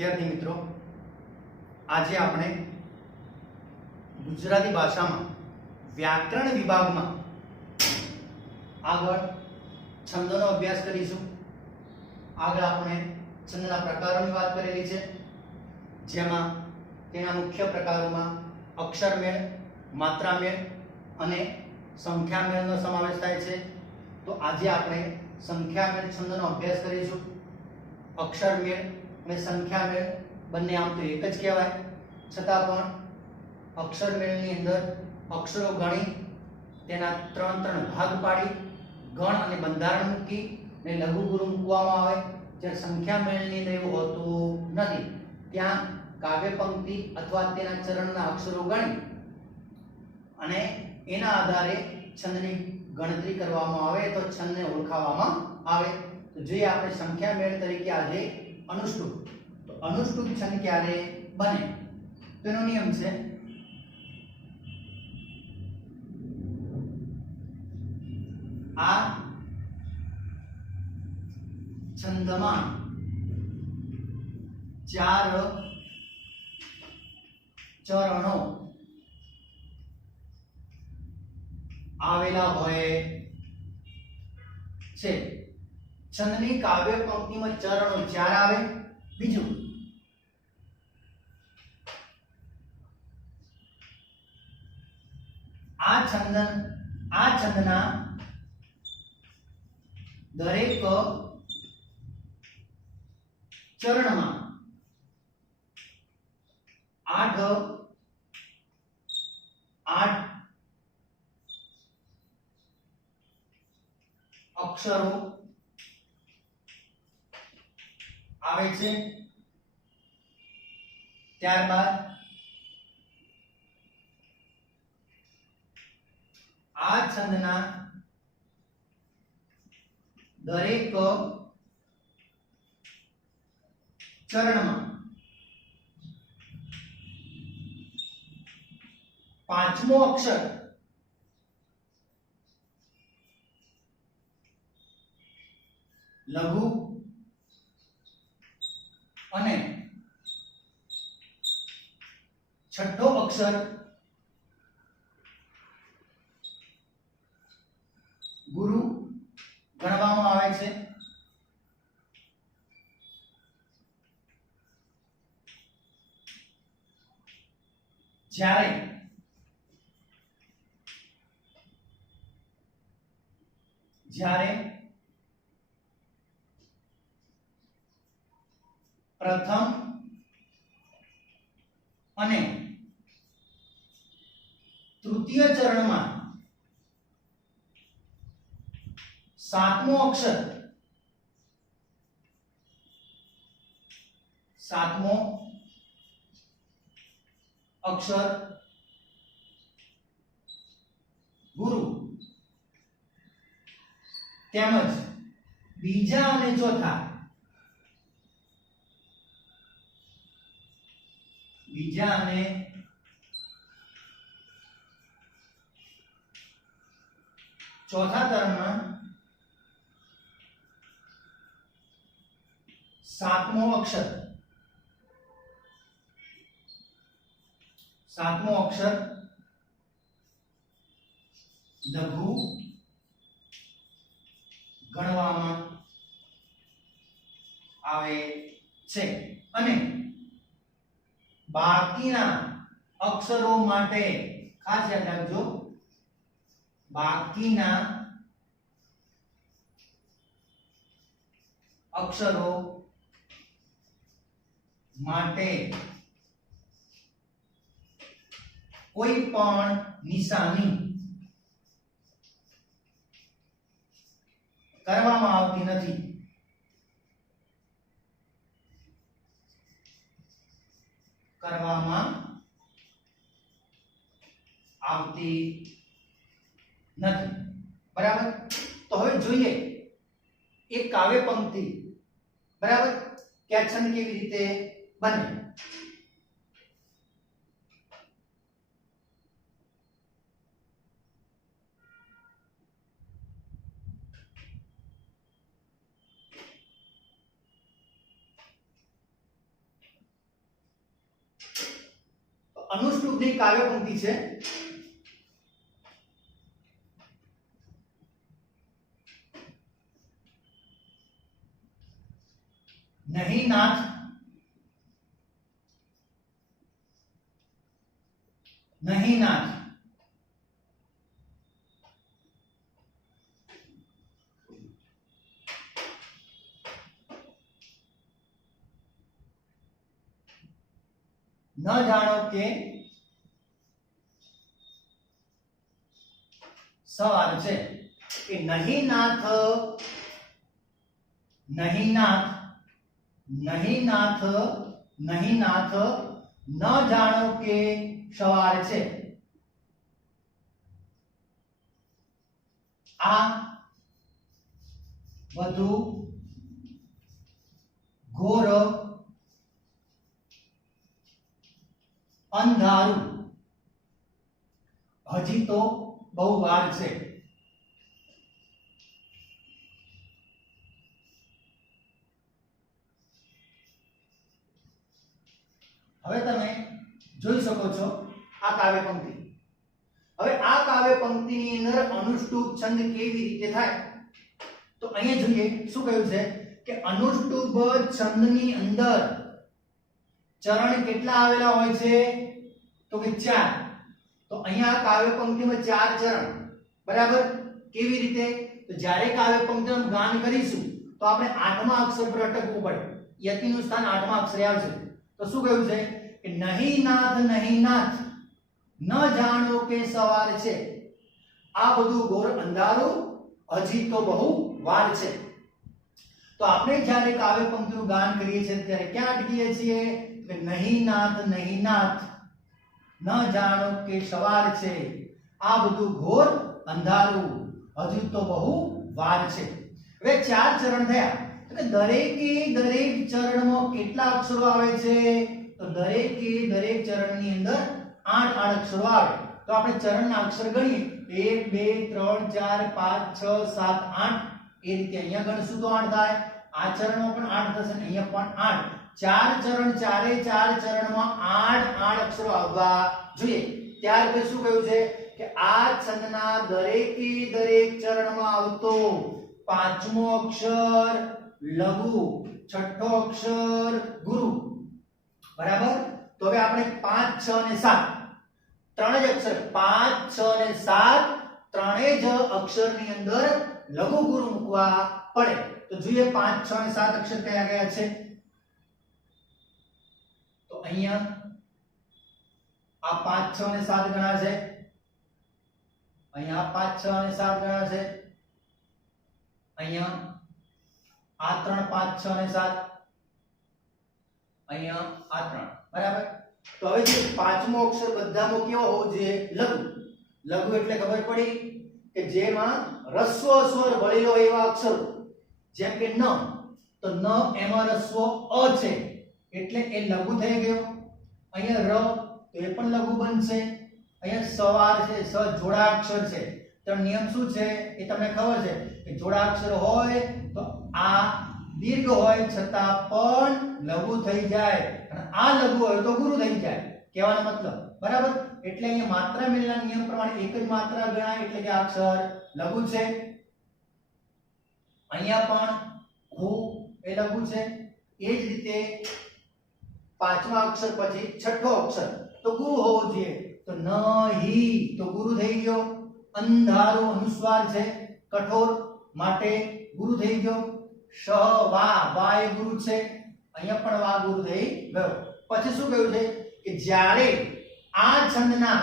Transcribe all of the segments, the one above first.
વિદ્યાર્થી મિત્રો, આજે આપણે ગુજરાતી ભાષામાં વ્યાકરણ વિભાગમાં આગળ છંદોનો અભ્યાસ કરીશું. આગળ આપણે છંદના પ્રકારોની વાત કરેલી છે, જેમાં તેના મુખ્ય પ્રકારોમાં અક્ષરમેળ, માત્રામેળ અને સંખ્યામેળનો સમાવેશ થાય છે. તો આજે આપણે સંખ્યામેળ છંદનો અભ્યાસ કરીશું. અક્ષરમેળ અને સંખ્યામેળ બંને આમ તો એક જ કહેવાય, છતાં પણ અક્ષરમેળની અંદર અક્ષરો ગણી તેના ત્રણ ભાગ પાડી ગણ અને બંધારણ મૂકી ને લઘુ ગુરુ મૂકવામાં આવે. જ્યારે સંખ્યામેળની અંદર એવું હોતું નથી. ત્યાં કાવ્ય પંક્તિ અથવા તેના ચરણના અક્ષરો ગણી અને એના આધારે છંદની ગણતરી કરવામાં આવે તો છંદને ઓળખાવવામાં આવે. તો જોઈએ આપણે સંખ્યામેળ તરીકે આજે અનુષ્ટુપ. તો અનુષ્ટુપ છંદ ક્યારે બને? તેનો નિયમ છે આ છંદમાં 4 ચરણો આવેલા હોય છે. છંદની કાવ્ય પંક્તિમાં ચરણો 4 આવે. બીજું, આ છંદના દરેક ચરણમાં 8 અક્ષરો આવે છે. ત્યારબાદ આ છંદના દરેક ચરણમાં 5મો અક્ષર લઘુ અને 6ઠો અક્ષર ગુરુ ગણવામાં આવે છે. જ્યારે પ્રથમ અને તૃતીય ચરણમાં 7મો અક્ષર ગુરુ તેમજ બીજા અને ચોથા ચરણમાં 7મો અક્ષર લઘુ ગણવામાં આવે છે. અને બાકીના અક્ષરો માટે ખાસ યાદ રાખજો, બાકીના અક્ષરો માટે કોઈ પણ નિશાની કરવામાં આવતી નથી. બરાબર. તો હવે જોઈએ એક કાવ્ય પંક્તિ, બરાબર, કે આ છંદ કેવી રીતે બને. અનુષ્ટુપની કાવ્ય પંક્તિ છે. નહીં નાથ નહીં નાથ ન જાણો કે સવાલ છે કે નહીં નાથ નહીં નાથ નહીં નાથ નહીં નાથ ન જાણો કે સવાર છે. આ વધુ ઘોર અંધારું હજી તો બહુ વાર છે. હવે તમે જોઈ શકો છો આ કાવ્ય પંક્તિ. હવે આ કાવ્ય પંક્તિની અંદર અનુષ્ટુપ છંદ કેવી રીતે થાય તો અહીંયા જોઈએ શું કહ્યું છે કે અનુષ્ટુપ છંદની અંદર ચરણ કેટલા આવેલા હોય છે તો કે 4. તો અહીંયા આ કાવ્ય પંક્તિમાં 4 ચરણ. બરાબર. કેવી રીતે તો જ્યારે કાવ્ય પંક્તિનું ગાન કરીશું તો આપણે 8મા અક્ષર પર અટકવું પડે. યતિનું સ્થાન 8મા અક્ષરે આવશે. તો શું કહ્યું છે કે નહીં નાથ ન જાણો કે સવાર છે. આ બધું ઘોર અંધારું હજી તો બહુ વાર છે. તો આપણે જ્યારે કાવ્ય પંક્તિનું ગાન કરીએ છીએ ત્યારે ક્યાં અટકીએ છીએ કે નહીં નાથ ન જાણો કે સવાર છે. આ બધું ઘોર અંધારું હજુ તો બહુ વાર છે. હવે 4 ચરણ થયા. એટલે દરેકે દરેક ચરણમાં કેટલા અક્ષરો આવે છે તો દરેકે દરેક ચરણની અંદર 8 અક્ષરો આવે. તો આપણે ચરણના અક્ષર ગણીએ 1 2 3 4 5 6 7 8 એ રીતે અહીંયા ગણશું તો 8 થાય. આ ચરણમાં પણ 8 થશે અને અહીંયા પણ 8. 4 ચરણ ચારે 4 ચરણમાં 8 અક્ષરો આવવા જોઈએ. ત્યાર પછી શું કહ્યું છે કે આ છંદના દરેકે દરેક ચરણમાં આવતો 5મો અક્ષર લઘુ, 6ઠો અક્ષર ગુરુ. બરાબર. તો હવે આપણે 5 6 અને 7 ત્રણ જ અક્ષર 5 6 અને 7 ત્રણેય જ અક્ષરની અંદર લઘુ ગુરુ મૂકવા પડે. તો જોઈએ 5 6 અને 7 અક્ષર કયા કયા છે. તો અહીંયા આ 5 6 અને 7 ગણાશે. અહીંયા 5 6 અને 7 ગણાશે. અહીંયા આ 3 5 6 અને 7. અહીંયા આ 3. બરાબર. તો હવે જે 5મો અક્ષર બધામાં કેવો હોવો જોઈએ લઘુ. લઘુ એટલે ખબર પડી કે જેમાં રસ્વ સ્વર ભળેલો એવા અક્ષરો. જેમ કે ન, તો ન એમાં રસ્વ અ છે એટલે એ લઘુ થઈ ગયો. અહીંયા ર તો એ પણ લઘુ બનશે. અહીંયા સવાર છે, સ જોડાક્ષર છે. તો નિયમ શું છે એ તમને ખબર છે કે જોડાક્ષર હોય તો આ દીર્ઘ હોય છતાં પણ લઘુ થઈ જાય અને આ લઘુ હોય તો ગુરુ થઈ જાય. કહેવાનો મતલબ. બરાબર. એટલે અહીંયા માત્રા મેળના નિયમ પ્રમાણે એક જ માત્રા ગણાય એટલે કે આ અક્ષર લઘુ છે. અહીંયા પણ ઘુ એ લઘુ છે. એ જ રીતે 5મા અક્ષર પછી 6ઠો અક્ષર તો ગુરુ હોવો જોઈએ. તો નહી તો ગુરુ થઈ ગયો. અંધારો અનુસ્વાર છે, કઠોર માટે ગુરુ થઈ ગયો. શ વા વા એ ગુરુ છે. અહીંયા પણ વા ગુરુ થઈ ગયો. પછી શું કહ્યું છે કે જ્યારે આ છંદના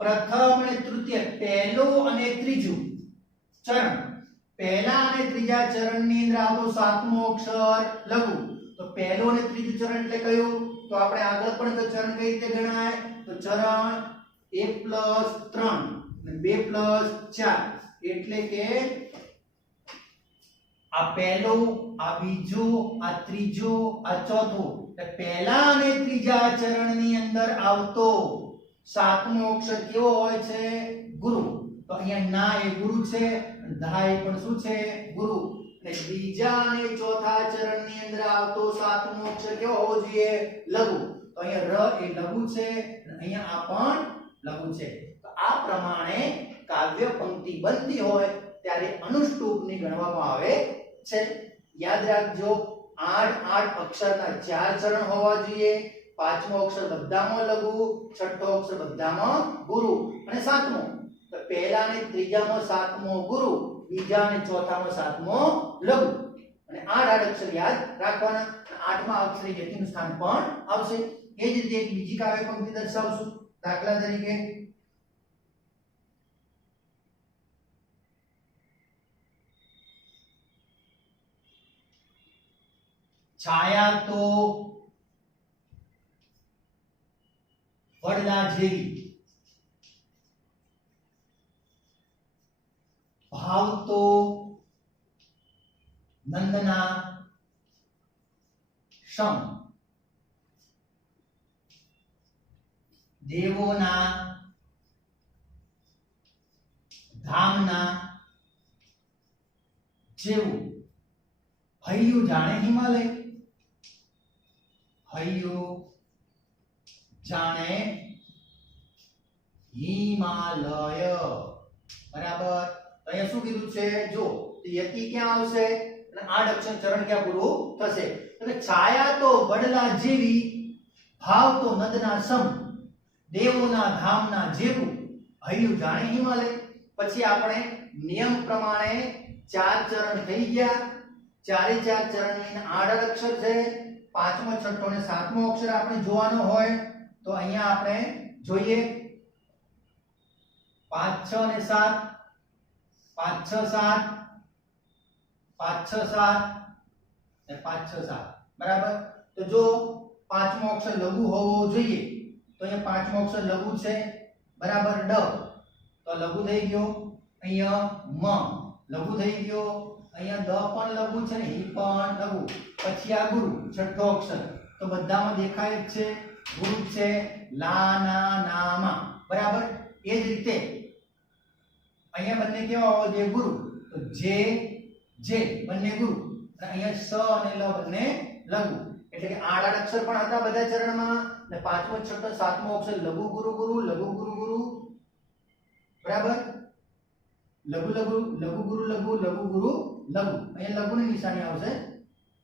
પ્રથમ અને તૃતીય પહેલો અને ત્રીજું ચરણ, પહેલા અને ત્રીજા ચરણની અંદર આવતો 7મો અક્ષર લઘુ. તો પહેલો અને ત્રીજું ચરણ એટલે કયું તો આપણે આગળ પણ તો ચરણ કઈ રીતે ગણાય તો ચરણ 1+3 અને 2+4 એટલે કે આ પહેલું, આ બીજું, આ ત્રીજું, આ ચોથું. એટલે પહેલા અને ત્રીજા ચરણની અંદર આવતો 7મો અક્ષર કેવો હોય છે ગુરુ. તો અહીંયા ના એ ગુરુ છે, ધા એ પણ શું છે ગુરુ. એટલે બીજા અને ચોથા ચરણની અંદર આવતો સાતમો અક્ષર કેવો હોવો જોઈએ? લઘુ. તો અહીંયા ર એ લઘુ છે અને અહીંયા આ પણ લઘુ છે. તો આ પ્રમાણે કાવ્ય પંક્તિ બનતી હોય ત્યારે અનુષ્ટુપની ગણવામાં આવે છે. યાદ રાખજો, 8 અક્ષરના 4 ચરણ હોવા જોઈએ. પાંચમો અક્ષર બધામાં લઘુ, છઠ્ઠો અક્ષર બધામાં ગુરુ અને સાતમો તો પહેલા અને ત્રીજામાં સાતમો ગુરુ, બીજા અને ચોથામાં સાતમો લઘુ અને 8 અક્ષર યાદ રાખવાના. 8મા અક્ષરે યતિનું સ્થાન પણ આવશે. એ જ રીતે એક બીજી કાવ્ય પંક્તિ દર્શાવશું. દાખલા તરીકે છાયા તો વડલા જેવી, ભાવ તો નંદના સમ, દેવોના ધામના જેવું, હૈયું જાણે હિમાલય, હૈયું જાણે હિમાલય. બરાબર. તો અહીંયા શું કીધું છે? જો યતિ ક્યાં આવશે અને 8 અક્ષર ચરણ ક્યાં પૂરું થશે? તો છાયા તો વડલા જેવી, ભાવ તો નદના સમ, દેવોના ધામના જેવું, હૈયું જાણે હિમાલય. પછી આપણે નિયમ પ્રમાણે 4 ચરણ થઈ ગયા. 4 ચરણની 8 અક્ષર છે. પાંચમો, છઠ્ઠો અને સાતમો અક્ષર આપણે જોવાનો હોય તો અહીંયા આપણે જોઈએ 5 6 અને 7, 5 6 7, 5 6 7 અને 5 6 7. બરાબર. તો જો પાંચમો અક્ષર લઘુ હોવો જોઈએ તો અહીંયા પાંચમો અક્ષર લઘુ છે. બરાબર. ડ તો લઘુ થઈ ગયો. અહીંયા મ લઘુ થઈ ગયો. અહીંયા દ પણ લઘુ છે ને ઈ પણ લઘુ. પછી આ ગુરુ છઠ્ઠો અક્ષર તો બધામાં દેખાય જ છે, ગુરુ છે. લા ના ના માં. બરાબર. એ જ રીતે અહીંયા બંને કેવા હોવા જોઈએ? ગુરુ. તો જે જે બંને ગુરુ અને અહીંયા સ અને લ બંને લઘુ. એટલે કે 8 અક્ષર પણ હતા બધા ચરણમાં અને પાંચમો, છઠ્ઠો, સાતમો અક્ષર લઘુ ગુરુ ગુરુ, લઘુ ગુરુ ગુરુ. બરાબર. લઘુ લઘુ, લઘુ ગુરુ લઘુ, લઘુ ગુરુ લઘુ. અહીંયા લઘુની નિશાની આવશે,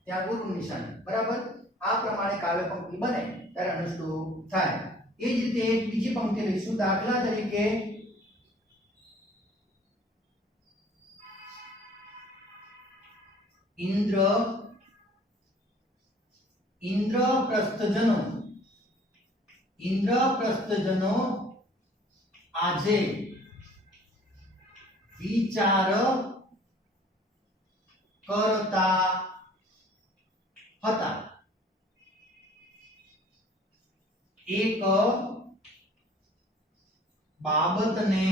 ત્યાં ગુરુની નિશાની. બરાબર. આ પ્રમાણે કાવ્ય પંક્તિ બને ત્યારે અનુષ્ટુપ થાય. એ જ રીતે એક બીજી પંક્તિ લઈશું. દાખલા તરીકે ઇન્દ્રપ્રસ્થજનો આજે વિચાર કરતા હતા, એક બાબતને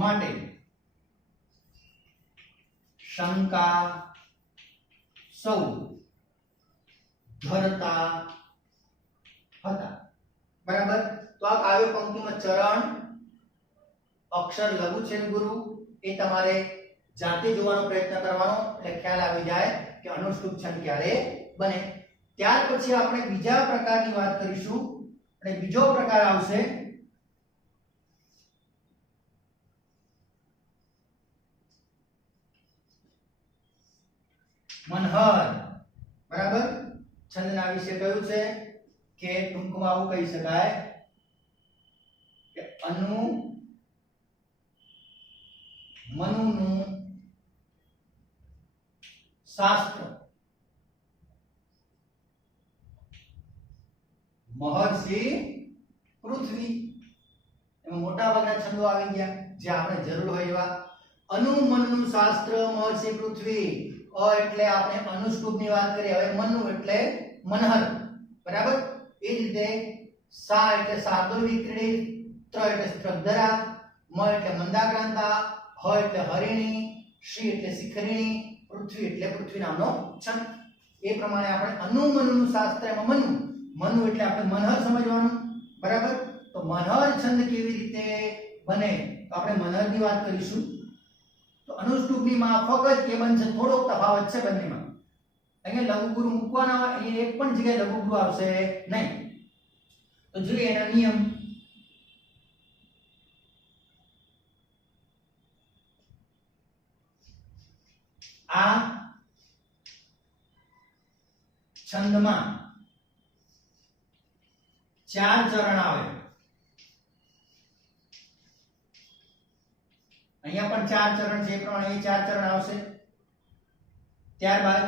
માટે શંકા સૌ ધરતા હતા. બરાબર. તો આ કાવ્ય પંક્તિમાં ચરણ, અક્ષર લઘુ છે ગુરુ એ તમારે જાતે જોવાનો પ્રયત્ન કરવાનો એટલે ખ્યાલ આવી જાય કે અનુષ્ટુપ છંદ ક્યારે બને. ત્યાર પછી આપણે બીજા પ્રકારની વાત કરીશું અને બીજો પ્રકાર આવશે મનહર. બરાબર. છંદના વિશે કહ્યું છે કે ટૂંકમાં આવું કહી શકાય કે અનુ મનુનું શાસ્ત્ર, મહર્ષિ પૃથ્વી. એમાં મોટા ભાગના છંદો આવી ગયા જે આપણે જરૂર હોય એવા. અનુ મનનું શાસ્ત્ર, મહર્ષિ પૃથ્વી. અ એટલે આપણે અનુષ્ટુપની વાત કરીએ. હવે મનુ એટલે મનહર. બરાબર. એ જ રીતે સા એટલે શાર્દુલવી ક્રીડિત, ત્ર એટલે સ્ત્રકધરા, મ એટલે મંદાક્રાંતા, હ એટલે હરિણી, શ્રી એટલે શિખરિણી, પૃથ્વી એટલે પૃથ્વી નામનો છંદ. એ પ્રમાણે આપણે અનુ મનુનું શાસ્ત્ર. એમાં મનુ એટલે આપણે મનહર સમજવાનું. બરાબર. તો મનહર છંદ કેવી રીતે બને તો આપણે મનહરની વાત કરીશું. તો અનુષ્ટુપની માફક જ એ બનશે, થોડોક તફાવત છે બંનેમાં. અહીંયા લઘુગુરુ મૂકવાના હોય, અહીંયા એક પણ જગ્યાએ લઘુગુરુ આવશે નહીં. તો જોઈએ એના નિયમ. આ છંદમાં 4 ચરણ આવે, અહીંયા પણ 4 ચરણ છે, એ પ્રમાણે અહીં 4 ચરણ આવશે. ત્યારબાદ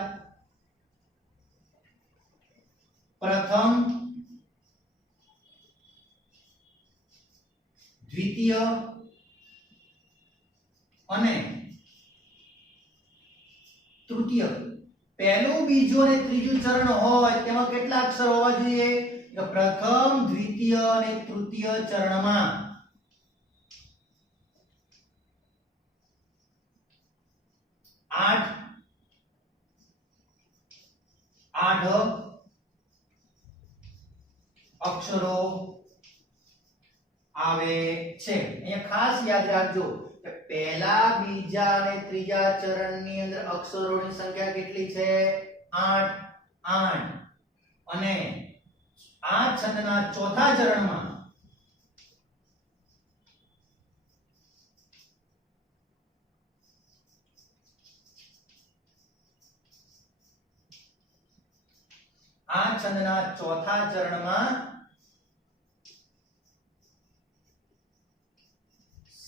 પ્રથમ, દ્વિતીય અને તૃતીય, પહેલું, બીજું અને ત્રીજું ચરણ હોય તેમાં કેટલા અક્ષર હોવા જોઈએ? તો પ્રથમ, દ્વિતીય અને તૃતીય ચરણમાં 8 અક્ષરો આવે છે. અહીંયા ખાસ યાદ રાખજો કે પહેલા, બીજા અને ત્રીજા ચરણની અંદર અક્ષરોની સંખ્યા કેટલી છે? 8 અને આ છંદના ચોથા ચરણમાં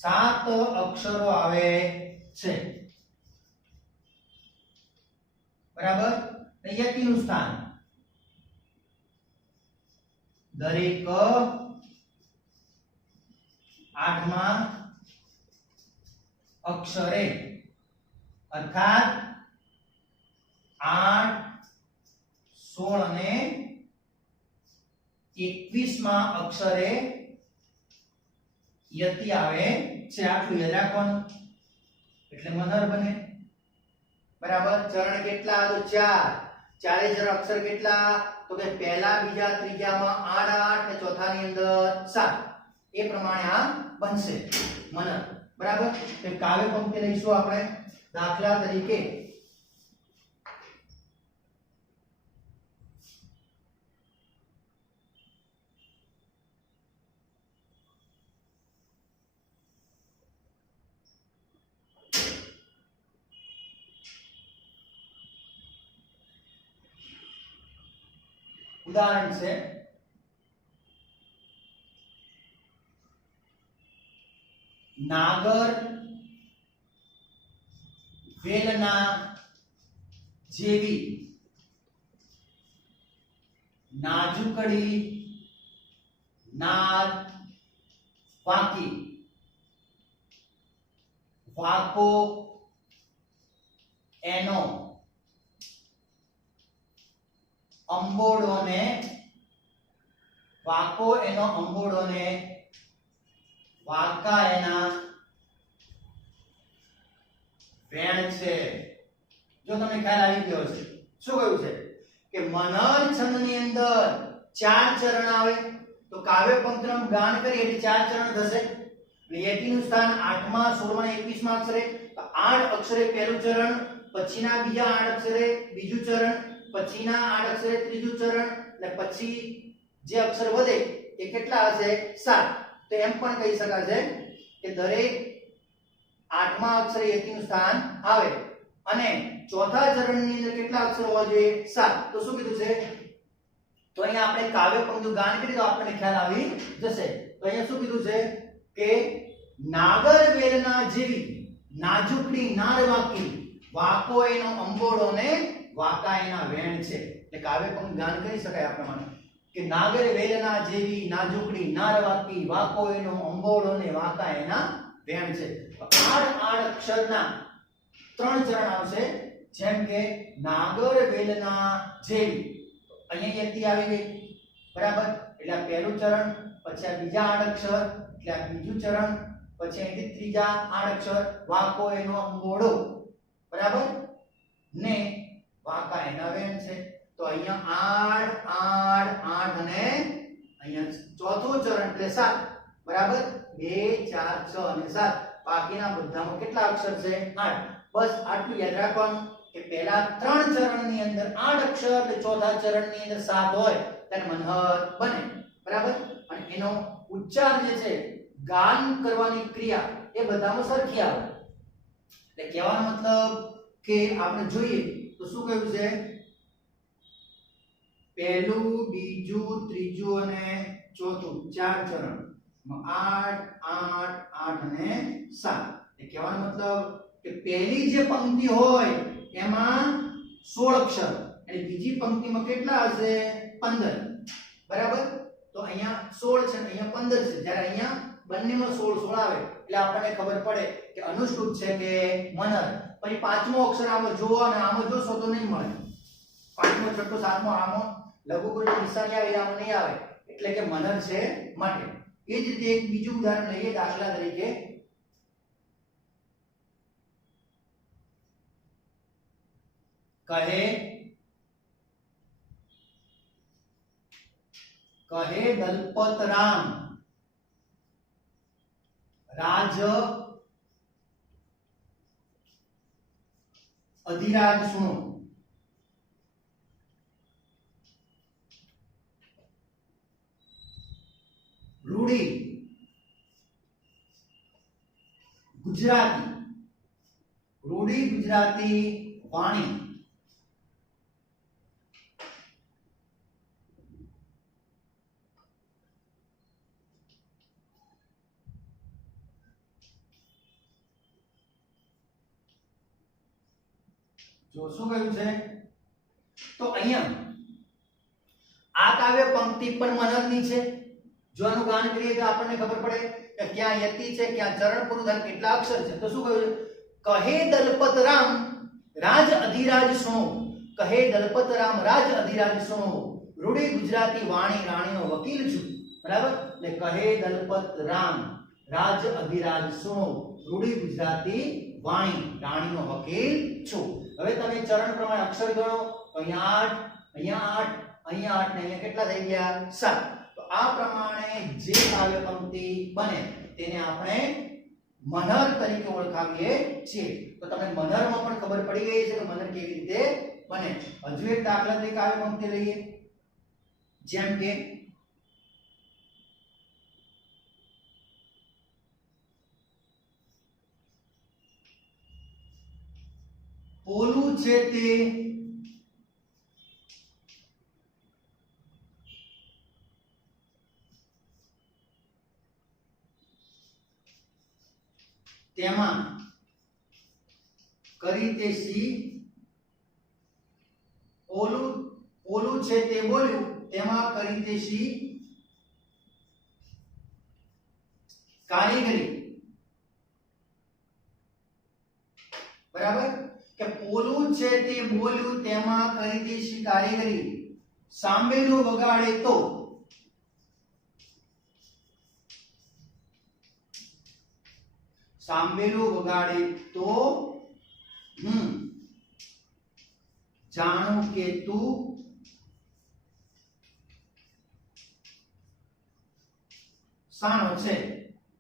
સાત અક્ષરો આવે છે. બરાબર. યતિનું સ્થાન દરેક 8મા અક્ષરે, અર્થાત 8, 16 અને 21મા અક્ષરે યતિ આવે છે. આટલું યાદ રાખવાનું એટલે મનહર બને. બરાબર. ચરણ કેટલા? તો 4. ચારે ચરણ અક્ષર કેટલા? તો કે પહેલા, બીજા, ત્રીજામાં 8 અને ચોથાની અંદર 7. એ પ્રમાણે આ બનશે મનહર. બરાબર. તો કાવ્ય પંક્તિ લઈશું આપણે. દાખલા તરીકે ઉદાહરણ છે નાગર વેલના જેવી નાજુકડી નાદ વાકી, વાકો એનો અંબોડો ને, વાકો એનો અંબોડો ને વાકા એના વેણ છે. જો તમને ખ્યાલ આવી ગયો છે. શું કહ્યું છે કે મનહર છંદની અંદર 4 ચરણ આવે તો કાવ્ય પંક્તિનું ગાન કરીએ એટલે 4 ચરણ થશે. યતિનું સ્થાન 8મા, 16મા અને 21મા અક્ષરે. તો 8 અક્ષરે પહેલું ચરણ, પછીના બીજા 8 અક્ષરે બીજું ચરણ, પછીના 8 અક્ષરે ત્રીજું ચરણ અને પછી જે અક્ષર વધે એ કેટલા હશે? 7. તો એમ પણ કહી શકાય છે કે દરેક 8મા અક્ષરે યતિનું સ્થાન આવે અને ચોથા ચરણની અંદર કેટલા અક્ષરો હોવા જોઈએ? 7. તો શું કીધું છે? તો અહીંયા આપણે કાવ્ય પંક્તિનું ગાન કરીએ તો આપણને ખ્યાલ આવી જશે. તો અહીંયા શું કીધું છે કે નાગર વેલના જેવી નાજુકડી નારવાકી, વાકો એનો અંબોડો ને વાકા એના વેણ છે. એટલે કાવ્ય પંક્તિ ગાન કરી શકાય આપણા માટે કે નાગર વેલના જેવી નાજુકડી નારવાકી, વાકો એનો અંબોડો ને વાકા એના વેણ છે. તો 8 અક્ષરના 3 ચરણ આવશે. જેમ કે નાગર વેલના જેવી, અહીંયા યતિ આવી ગઈ. બરાબર. એટલે આ પહેલું ચરણ, પછી આ બીજા 8 અક્ષર એટલે આ બીજું ચરણ, પછી અહીંથી ત્રીજા 8 અક્ષર, વાકો એનો અંબોડો. બરાબર. ને વાકા એના વેણ છે. તો અહીંયા 8 8 8 અને અહીંયા ચોથું ચરણ એટલે 7. બરાબર. 2 4 6 અને 7. બાકીના બધામાં કેટલા અક્ષર છે 8 બસ આટલું યાદ રાખવાનું કે પહેલા 3 ચરણની અંદર 8 અક્ષર એટલે ચોથા ચરણની અંદર 7 હોય ત્યારે મનહર બને બરાબર અને એનો ઉચ્ચાર જે છે ગાન કરવાની ક્રિયા એ બધામાં સરખી આવે એટલે કહેવાનો મતલબ કે આપણે જોઈએ તો શું કહ્યું છે પહેલું બીજું ત્રીજું અને ચોથું 4 ચરણ 8 8 8 અને 7 એટલે કહેવાનો મતલબ કે પહેલી જે પંક્તિ હોય એમાં 16 અક્ષર અને બીજી પંક્તિમાં કેટલા હશે 15 બરાબર તો અહીંયા 16 છે અને અહીંયા 15 છે જ્યારે અહીંયા બંનેમાં 16 16 આવે એટલે આપણને ખબર પડે કે અનુષ્ટુપ છે કે મનર પછી પાંચમો અક્ષર આમાં જોવો અને આમાં જોશો તો નહીં મળે પાંચમો છઠ્ઠો સાતમો આમાં લઘુ ગુરુ નિશાની આવે આમાં નહીં આવે એટલે કે મનર છે માટે એ જ રીતે એક બીજું ઉદાહરણ લઈએ દાખલા તરીકે કહે દલપતરામ રાજ અધિરાજ સુનો રૂડી ગુજરાતી વાણી જો શું કહ્યું છે તો અહીંયા આ કાવ્ય પંક્તિ પણ મનરની છે જો આનું ગાન કરીએ તો આપણને ખબર પડે કે ક્યાં યતિ છે ક્યાં ચરણ પુરુષ કેટલા અક્ષર છે તો શું કહ્યું છે કહે દલપતરામ રાજ અધિરાજ સુનો કહે દલપતરામ રાજ અધિરાજ સુનો રૂડી ગુજરાતી વાણી રાણીનો વકીલ છું બરાબર એટલે કહે દલપતરામ રાજ અધિરાજ સુનો રૂડી ગુજરાતી વાણી રાણીનો વકીલ છું હવે તમે ચરણ પ્રમાણે અક્ષર ગણો તો અહીંયા 8 અહીંયા 8 અહીંયા 8 ને અહીંયા કેટલા થઈ ગયા 7 તો આ પ્રમાણે જે કાવ્ય પંક્તિ બને તેને આપણે મનર તરીકે ઓળખાવીએ છીએ તો તમને મનરમાં પણ ખબર પડી ગઈ છે કે મનર કેવી રીતે બને હજુ એક દાખલા તરીકે કાવ્ય પંક્તિ લઈએ જેમ કે પોલું છે તે તેમાં કરી તે સી પોલું છે તે બોલ્યું તેમાં કરી તે સી કારીગરી બરાબર કે પોલું છે તે બોલ્યું તેમાં કરી દેશી કારીગરી સાંભેલું વગાડે તો સાંભેલું વગાડે તો હું જાણું કે તું સાણો છે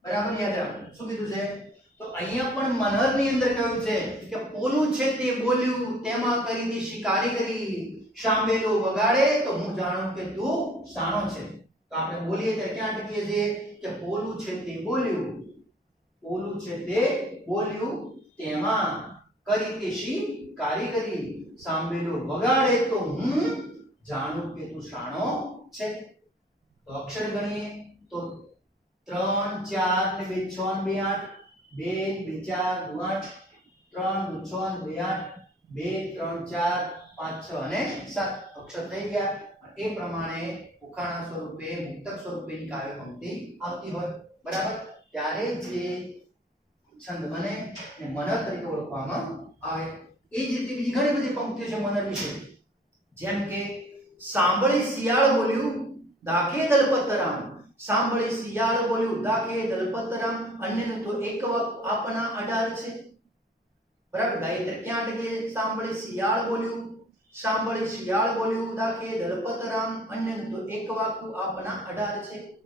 બરાબર યાદ રાખો શું કીધું છે તો અહીંયા પણ મનર ની અંદર કહ્યું છે કે પોલું છે તે બોલ્યું તેમાં કરી દેશી કારીગરી સાંભેલું વગાડે તો હું જાણું કે તું સાણો છે તો આપણે બોલીએ ત્યારે ક્યાં અટકીએ છીએ કે પોલું છે તે બોલ્યું તેમાં કરી દેશી કારીગરી સાંભેલું વગાડે તો હું જાણું કે તું સાણો છે તો અક્ષર ગણીએ તો 3 4 ને 2 6 ને 2 8 2 2 4 8 3 6 2 8 2 3 4 5 6 અને 7 અક્ષર થઈ ગયા એ પ્રમાણે ઉખાણા સ્વરૂપે મુક્તક સ્વરૂપેની કાવ્ય પંક્તિ આવતી હોય બરાબર ત્યારે જે છંદ બને ને મનર તરીકે ઓળખવામાં આવે એ જ રીતે બીજી ઘણી બધી પંક્તિઓ છે મનર વિશે જેમ કે સાંભળી શિયાળ બોલ્યું દાખે દલપતરામ સાંભળી શિયાળ બોલ્યું દાખે દલપતરામ અન્યનું તો એક વક આપના અડાર છે બરાબર ગાયત્રી ક્યાં અટકે સાંભળી શિયાળ બોલ્યું દાખે દલપતરામ અન્યનું તો એક વાકુ આપના અડાર છે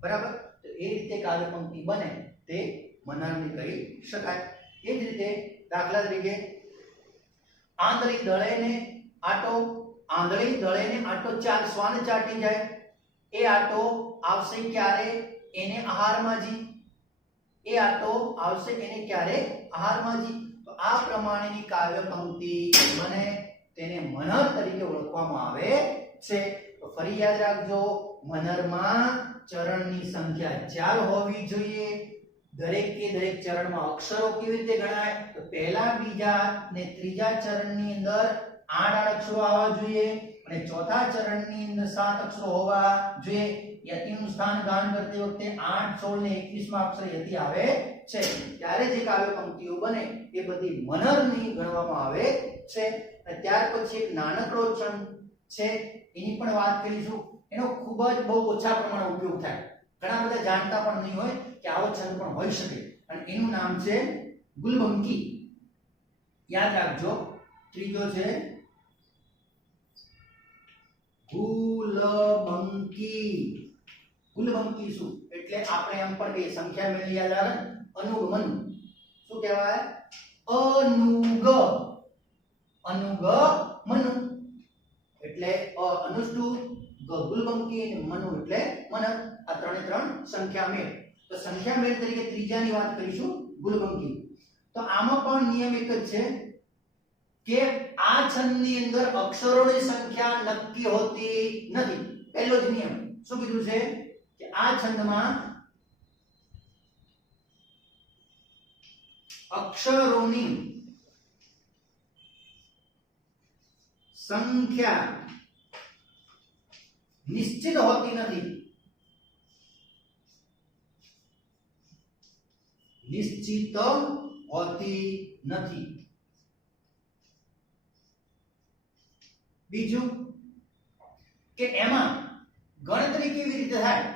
બરાબર તો એ રીતે કાવ્ય પંક્તિ બને તે મનરની કહી શકાય. એ જ રીતે દાખલા તરીકે આંધળી દળેને આટો ચાર શ્વાન ચાટી જાય. એ આટો આવશે ક્યારે? એને આહારમાં જી. એ આટો આવશે એને ક્યારે? આહારમાં જી. તો આ પ્રમાણેની કાવ્ય પંક્તિ બને, તેને મનર તરીકે ઓળખવામાં આવે છે. તો ફરી યાદ રાખજો, મનરમાં ચરણની સંખ્યા 4 હોવી જોઈએ. દરેક ચરણમાં અક્ષરો કેવી રીતે ગણાય? તો પહેલા, બીજા ને ત્રીજા ચરણની અંદર 8 અક્ષરો આવવા જોઈએ અને ચોથા ચરણની અંદર 7 અક્ષરો હોવા જોઈએ. યતિનું સ્થાન ગાન કરતી વખતે 8, 16 ને 21 માં અક્ષર યતિ આવે છે. ત્યારે જે કાવ્ય પંક્તિઓ બને એ બધી મનરની ગણવામાં આવે છે. અને ત્યાર પછી એક નાનકડો છંદ છે, એની પણ વાત કરીશું. એનો ખૂબ જ બહુ ઓછા પ્રમાણમાં ઉપયોગ થાય. ઘણા બધા જાણતા પણ નહીં હોય કે આવો છંદ પણ હોઈ શકે, અને એનું નામ છે ગુલબંકી. યાદ રાખજો, ત્રીજો છે ગુલબંકી. ગુલબંકી શું એટલે આપણે એમ પણ કહીએ, સંખ્યા મેળવી યાદ આવે ને, અનુગમન. શું કહેવાય? અનુગમન એટલે અનુષ્ટુ, ગુલબંકી અને મનુ એટલે મનન. આ ત્રણ સંખ્યા મેળ. તો સંખ્યા મેળ તરીકે ત્રીજાની વાત કરીશું, ગુલબંકી. તો આમાં પણ નિયમ એક જ છે કે આ છંદની અંદર અક્ષરોની સંખ્યા નક્કી હોતી નથી. પહેલો જ નિયમ શું કીધું છે કે આ છંદમાં અક્ષરોની સંખ્યા નિશ્ચિત હોતી નથી. નિશ્ચિત હોતી નથી. બીજું કે એમાં ગણતરી કેવી રીતે થાય?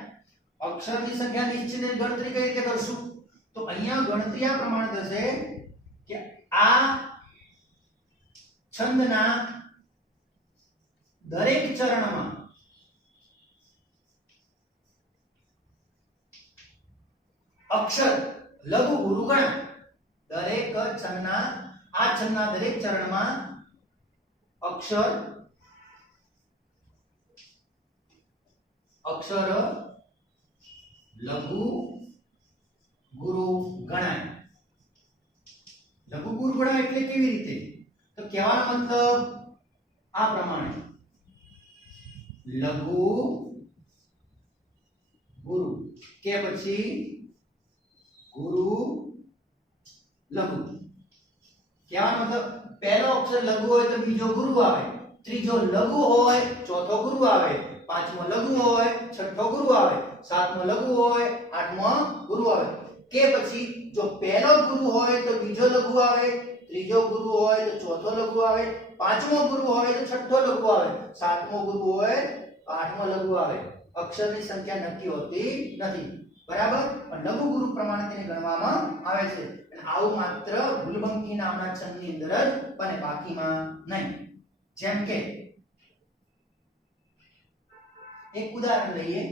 અક્ષરની સંખ્યા નિશ્ચિત ગણતરી કઈ રીતે કરશું? તો અહીંયા ગણતરી આ પ્રમાણે થશે કે આ છંદના દરેક ચરણમાં અક્ષર લઘુ ગુરુ ગણાય. દરેક છંદના દરેક ચરણમાં અક્ષર લઘુ ગુરુ ગણાય. લઘુ ગુરુ ગણાય એટલે કેવી રીતે? તો કહેવાનો મતલબ આ પ્રમાણે, લઘુ ગુરુ કે પછી ગુરુ લઘુ. કહેવાનો મતલબ પહેલો અક્ષર લઘુ હોય તો બીજો ગુરુ આવે, ત્રીજો લઘુ હોય ચોથો ગુરુ આવે, પાંચમો લઘુ હોય છઠ્ઠો ગુરુ આવે, સાતમો લઘુ હોય આઠમો ગુરુ આવે. કે પછી જો પહેલો ગુરુ હોય તો બીજો લઘુ આવે, ત્રીજો ગુરુ હોય તો ચોથો લઘુ આવે, પાંચમો ગુરુ હોય તો છઠ્ઠો લઘુ આવે, સાતમો ગુરુ હોય તો આઠમો લઘુ આવે. અક્ષરની સંખ્યા નક્કી હોતી નથી, બરાબર? પણ લઘુ ગુરુ પ્રમાણે તેને ગણવામાં આવે છે. અને આવું માત્ર ગુલબંકી નામના છંદની અંદર જ બને, બાકીમાં નહીં. જેમ કે એક ઉદાહરણ લઈએ.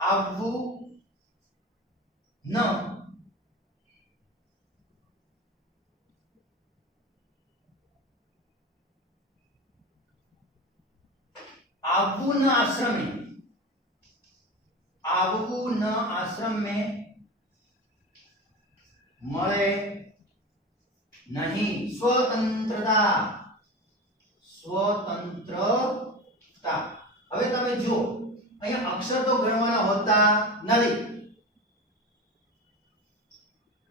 આવવું ન આવવું ન આશ્રમ में મળે નહીં સ્વતંત્રતા. હવે તમે જો અહીંયા અક્ષર તો ગણવાના હોતા નથી.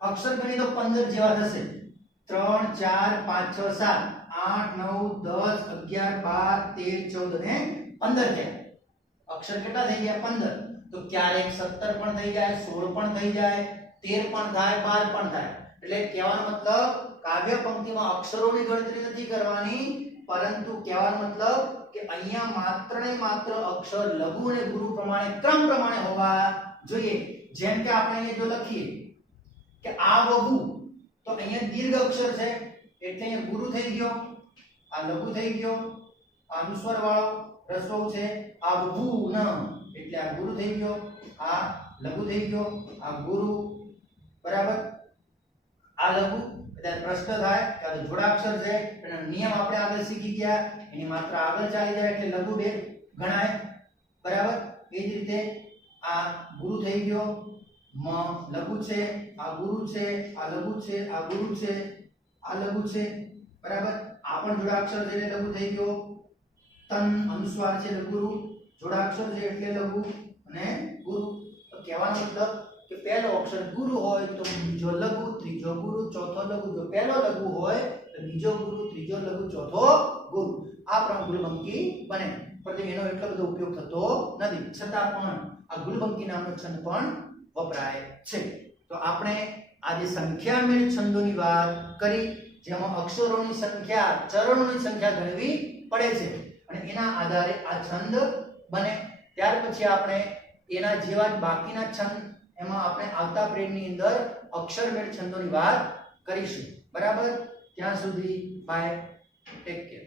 અક્ષર ગણી તો 15 જેવા થશે. 3 4 5 6 7 8 9 10 11 12 13 14 અને 15 થયા. અક્ષર કેટલા થઈ ગયા? 15. તો ક્યારેક 17 પણ થઈ જાય, 16 પણ થઈ જાય, 13 પણ થાય, 12 પણ થાય. એટલે કહેવાનો મતલબ કાવ્ય પંક્તિમાં અક્ષરોની ગણતરી નથી કરવાની, પરંતુ કહેવાનો મતલબ કે અહીંયા માત્ર ને માત્ર અક્ષર લઘુ અને ગુરુ પ્રમાણે ક્રમ પ્રમાણે હોવા જોઈએ. જેમ કે આપણે અહીંયા જો લખીએ કે આ વહુ, તો અહીંયા દીર્ઘ અક્ષર છે એટલે અહીંયા ગુરુ થઈ ગયો, આ લઘુ થઈ ગયો, આ અનુસ્વાર વાળો રસ્વ છે, આ ગુણ એટલે આ ગુરુ થઈ ગયો, આ લઘુ થઈ ગયો, આ ગુરુ બરાબર, આ લઘુ એટલે પ્રશ્ન થાય કે આ જોડાક્ષર છે, એનો નિયમ આપણે આગળ શીખી ગયા, એની માત્રા આગળ ચાલી જાય એટલે લઘુ બે ગણાય બરાબર. એ જ રીતે આ ગુરુ થઈ ગયો, મ લઘુ છે, આ ગુરુ છે, આ લઘુ છે, આ ગુરુ છે, આ લઘુ છે બરાબર. આ પણ જોડાક્ષર છે એટલે લઘુ થઈ ગયો, તન અનુસ્વાર છે એટલે ગુરુ, જોડાક્ષર છે એટલે લઘુ અને ગુરુ. તો કહેવાનો મતલબ કે પહેલો અક્ષર ગુરુ હોય તો બીજો લઘુ, ત્રીજો ગુરુ, ચોથો લઘુ. જો પહેલો લઘુ હોય તો બીજો ગુરુ, ત્રીજો લઘુ, ચોથો ગુરુ. આ પ્રમાણે ગુરુબંકી બને. પણ એનો એટલો બધો ઉપયોગ થતો નથી, છતાં પણ આ ગુરુબંકી નામનો છંદ પણ વપરાય છે. તો આપણે આજે સંખ્યામેળ છંદોની વાત કરી, જેમાં અક્ષરોની સંખ્યા, ચરણોની સંખ્યા ગણવી પડે છે અને એના આધારે આ છંદ બને. ત્યાર પછી આપણે એના જેવા જ બાકીના છંદ, એમાં આપણે આવતા પિરિયડની અંદર અક્ષરમેળ છંદોની વાત કરીશું બરાબર. ત્યાં સુધી બાય, ટેક કેર.